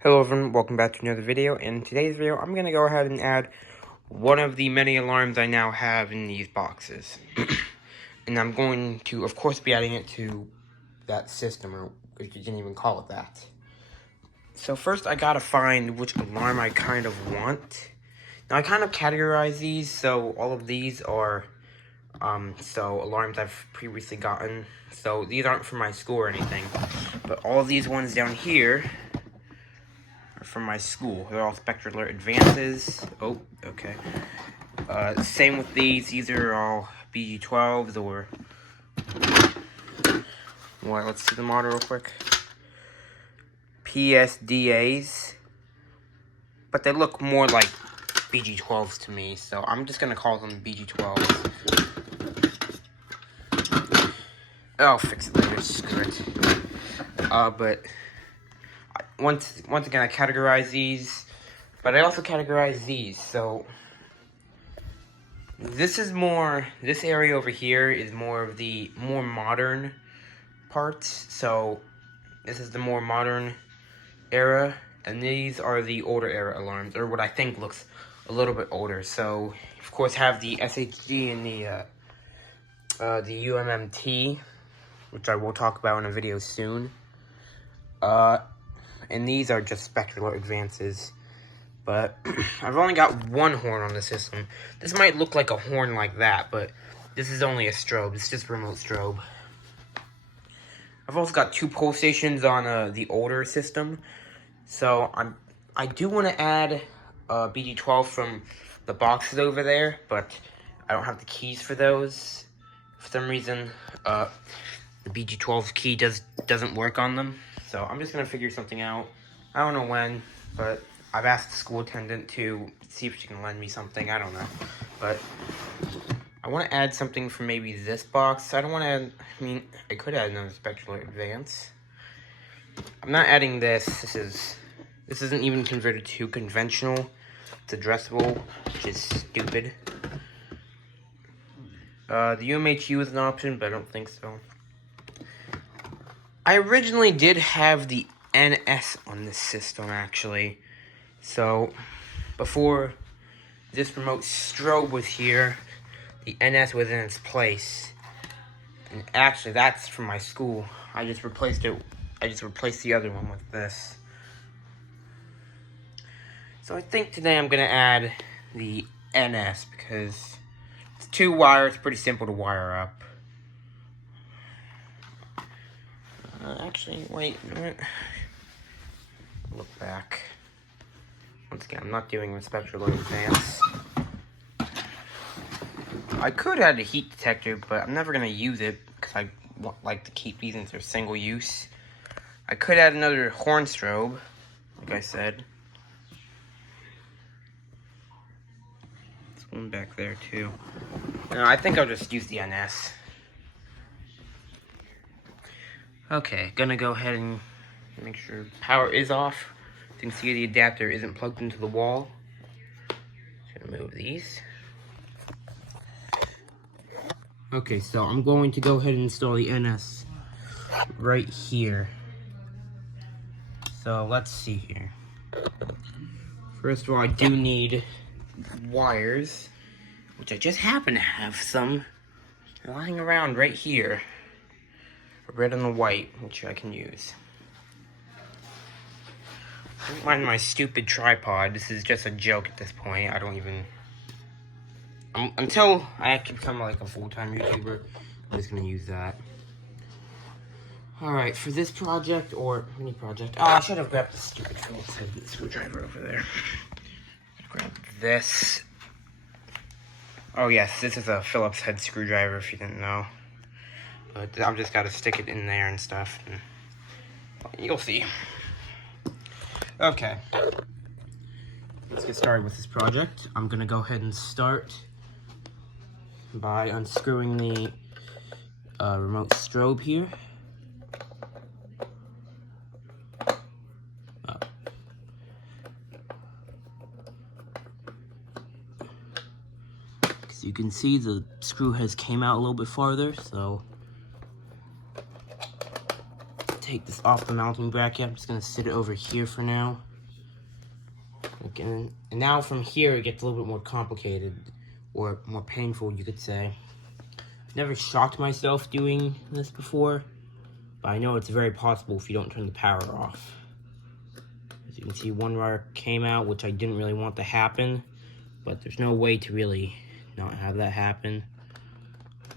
Hello everyone, welcome back to another video. In today's video, I'm going to go ahead and add one of the many alarms I now have in these boxes. And I'm going to, of course, be adding it to that system, or you didn't even call it that. So first, I gotta find which alarm I kind of want. Now, I kind of categorize these, so all of these are, alarms I've previously gotten. So these aren't from my school or anything, but all of these ones down here from my school. They're all Spectre Alert Advances. Oh, okay. Same with these. These are all BG12s or... Well, let's see the model real quick. PSDAs. But they look more like BG12s to me, so I'm just going to call them BG12s. I'll fix it later. Screw it. But... Once again, I categorize these, but I also categorize these. So this area over here is more of the more modern parts. So this is the more modern era, and these are the older era alarms, or what I think looks a little bit older. So of course have the SHG and the UMMT, which I will talk about in a video soon. And these are just Spectre Alert Advances. But I've only got one horn on the system. This might look like a horn like that, but this is only a strobe. It's just remote strobe. I've also got two pole stations on the older system. So I do want to add BG12 from the boxes over there, but I don't have the keys for those. For some reason, the BG12 key doesn't work on them. So I'm just going to figure something out. I don't know when, but I've asked the school attendant to see if she can lend me something. I don't know. But I want to add something from maybe this box. I don't want to add, I could add another Spectre Alert Advance. I'm not adding this. This isn't even converted to conventional. It's addressable, which is stupid. The UMHU is an option, but I don't think so. I originally did have the NS on this system, actually. So, before this remote strobe was here, the NS was in its place. And actually, that's from my school. I just replaced it. I just replaced the other one with this. So I think today I'm going to add the NS because it's 2 wires, pretty simple to wire up. Actually, wait a minute. Look back. Once again, I'm not doing the Spectre Alert Advance. I could add a heat detector, but I'm never going to use it because I like to keep these into single use. I could add another horn strobe, like I said. There's one back there, too. No, I think I'll just use the NS. Okay, gonna go ahead and make sure power is off. As you can see, the adapter isn't plugged into the wall. Just gonna move these. Okay, so I'm going to go ahead and install the NS right here. So let's see here. First of all, I do need wires, which I just happen to have some lying around right here. Red and the white, which I can use. Don't mind my stupid tripod. This is just a joke at this point. I don't even... until I actually become like a full-time YouTuber, I'm just going to use that. Alright, for this project, or mini project... Oh, I should have grabbed the stupid Phillips head screwdriver over there. Grab this. Oh yes, this is a Phillips head screwdriver if you didn't know. But I've just got to stick it in there and stuff. And you'll see. Okay. Let's get started with this project. I'm going to go ahead and start by unscrewing the remote strobe here. As you can see, the screw has came out a little bit farther, so... take this off the mounting bracket. I'm just going to sit it over here for now. Okay, and now from here it gets a little bit more complicated, or more painful, you could say. I've never shocked myself doing this before, but I know it's very possible if you don't turn the power off. As you can see, one wire came out, which I didn't really want to happen, but there's no way to really not have that happen.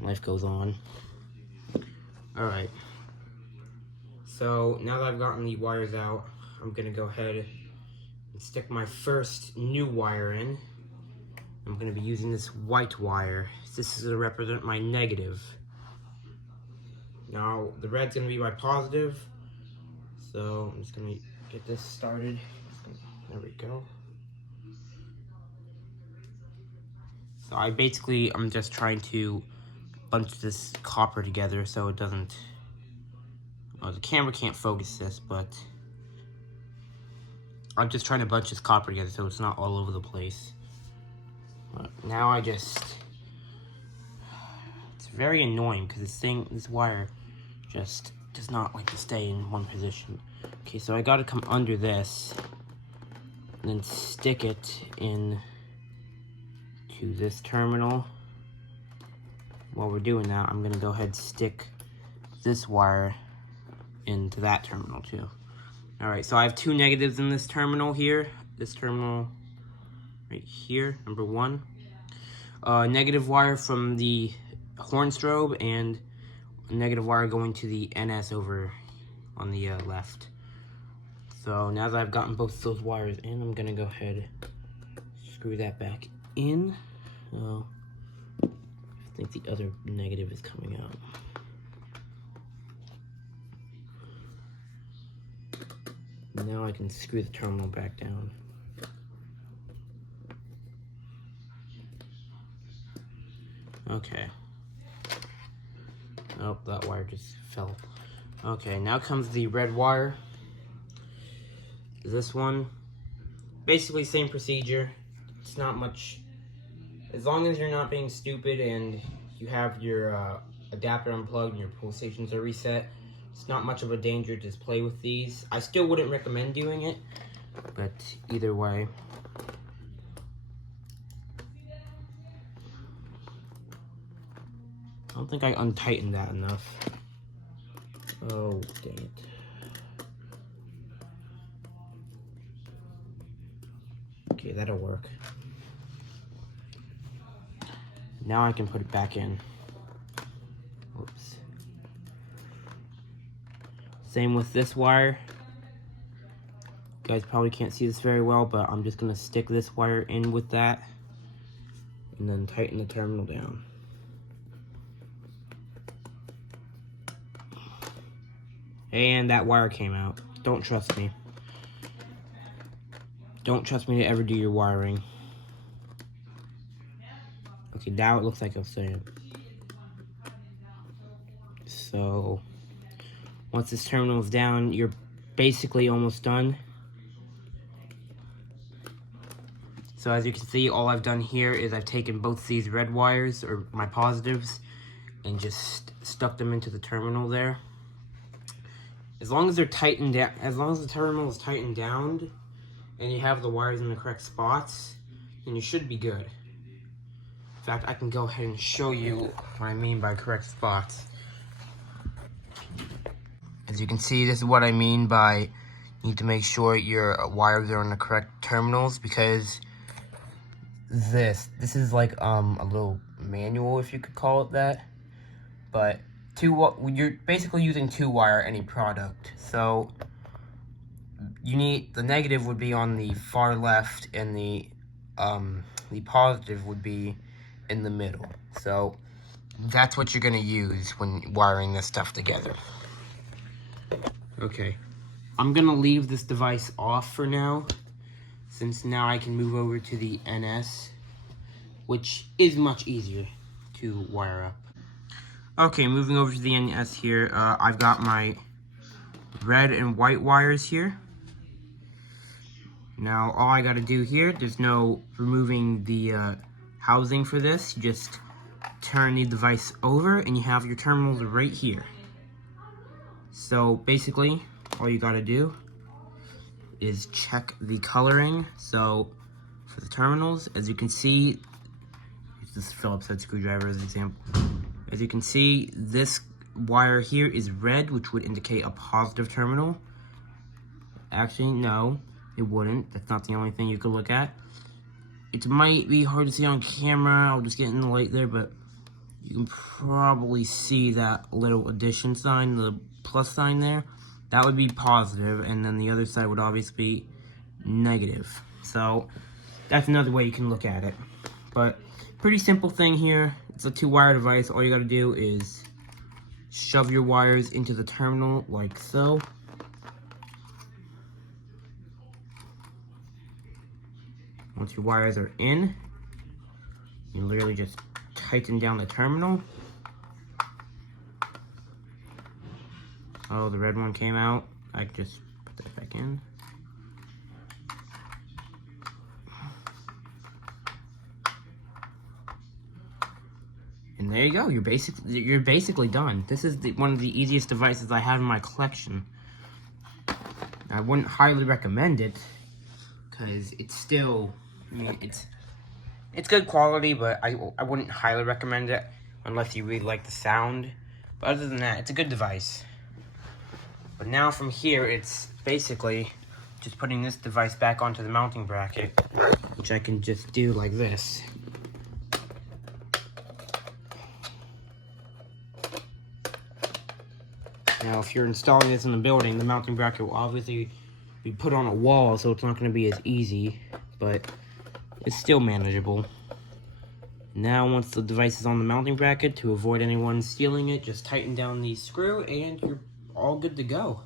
Life goes on. Alright. So, now that I've gotten the wires out, I'm going to go ahead and stick my first new wire in. I'm going to be using this white wire. This is to represent my negative. Now, the red's going to be my positive. So, I'm just going to get this started. There we go. So, I'm just trying to bunch this copper together so it doesn't... Oh, the camera can't focus this, but I'm just trying to bunch this copper together so it's not all over the place. But now it's very annoying because this wire just does not like to stay in one position. Okay, so I gotta come under this and then stick it in to this terminal. While we're doing that, I'm gonna go ahead and stick this wire into that terminal too. Alright, so I have two negatives in this terminal here. This terminal right here, number 1. Negative wire from the horn strobe and a negative wire going to the NS over on the left. So now that I've gotten both of those wires in, I'm gonna go ahead and screw that back in. I think the other negative is coming out. Now I can screw the terminal back down. Okay. Oh, that wire just fell. Okay, now comes the red wire. This one, basically same procedure. It's not much, as long as you're not being stupid and you have your adapter unplugged and your pull stations are reset, it's not much of a danger to just play with these. I still wouldn't recommend doing it, but either way. I don't think I untightened that enough. Oh, dang it. Okay, that'll work. Now I can put it back in. Whoops. Same with this wire. You guys probably can't see this very well, but I'm just gonna stick this wire in with that and then tighten the terminal down. And that wire came out. Don't trust me. Don't trust me to ever do your wiring. Okay, now it looks like I'm saying. So, once this terminal is down, you're basically almost done. So as you can see, all I've done here is I've taken both these red wires, or my positives, and just stuck them into the terminal there. As long as they're tightened down, as long as the terminal is tightened down, and you have the wires in the correct spots, then you should be good. In fact, I can go ahead and show you what I mean by correct spots. As you can see, this is what I mean by you need to make sure your wires are on the correct terminals, because this is like a little manual, if you could call it that. But you're basically using 2-wire any product. So you need, the negative would be on the far left and the positive would be in the middle. So that's what you're gonna use when wiring this stuff together. Okay, I'm gonna leave this device off for now, since now I can move over to the NS, which is much easier to wire up. Okay, moving over to the NS here, I've got my red and white wires here. Now, all I gotta do here, there's no removing the housing for this. You just turn the device over and you have your terminals right here. So basically, all you gotta do is check the coloring. So for the terminals, as you can see, use this Phillips head screwdriver as an example. As you can see, this wire here is red, which would indicate a positive terminal. Actually, no, it wouldn't. That's not the only thing you could look at. It might be hard to see on camera. I'll just get in the light there, but you can probably see that little addition sign, the plus sign there. That would be positive, and then the other side would obviously be negative. So that's another way you can look at it. But pretty simple thing here. It's a 2-wire device. All you got to do is shove your wires into the terminal like so. Once your wires are in, you literally just tighten down the terminal. Oh, the red one came out. I just put that back in. And there you go. You're basically done. This is one of the easiest devices I have in my collection. I wouldn't highly recommend it because it's still, I mean, it's good quality, but I wouldn't highly recommend it unless you really like the sound. But other than that, it's a good device. But now from here, it's basically just putting this device back onto the mounting bracket, which I can just do like this. Now, if you're installing this in the building, the mounting bracket will obviously be put on a wall, so it's not going to be as easy, but it's still manageable. Now, once the device is on the mounting bracket, to avoid anyone stealing it, just tighten down the screw, and you're all good to go.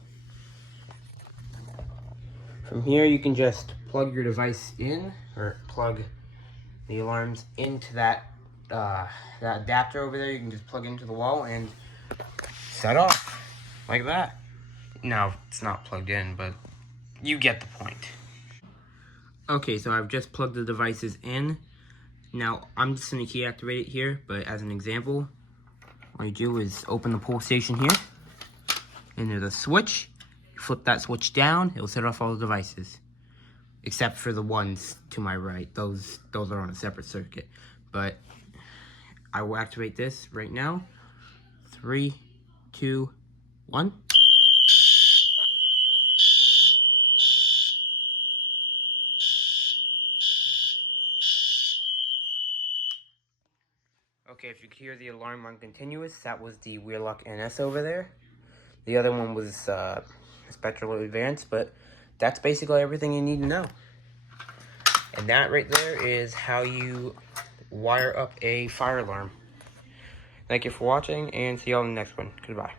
From here, you can just plug your device in, or plug the alarms into that adapter over there. You can just plug into the wall and set off like that. No, it's not plugged in, but you get the point. Okay, so I've just plugged the devices in. Now, I'm just going to key activate it here, but as an example, all you do is open the pull station here, and there's a switch. You flip that switch down, it'll set off all the devices. Except for the ones to my right. Those are on a separate circuit. But I will activate this right now. 3, 2, 1. Okay, if you could hear the alarm on continuous, that was the Wheelock NS over there. The other one was Spectral Advanced, but that's basically everything you need to know. And that right there is how you wire up a fire alarm. Thank you for watching, and see you all in the next one. Goodbye.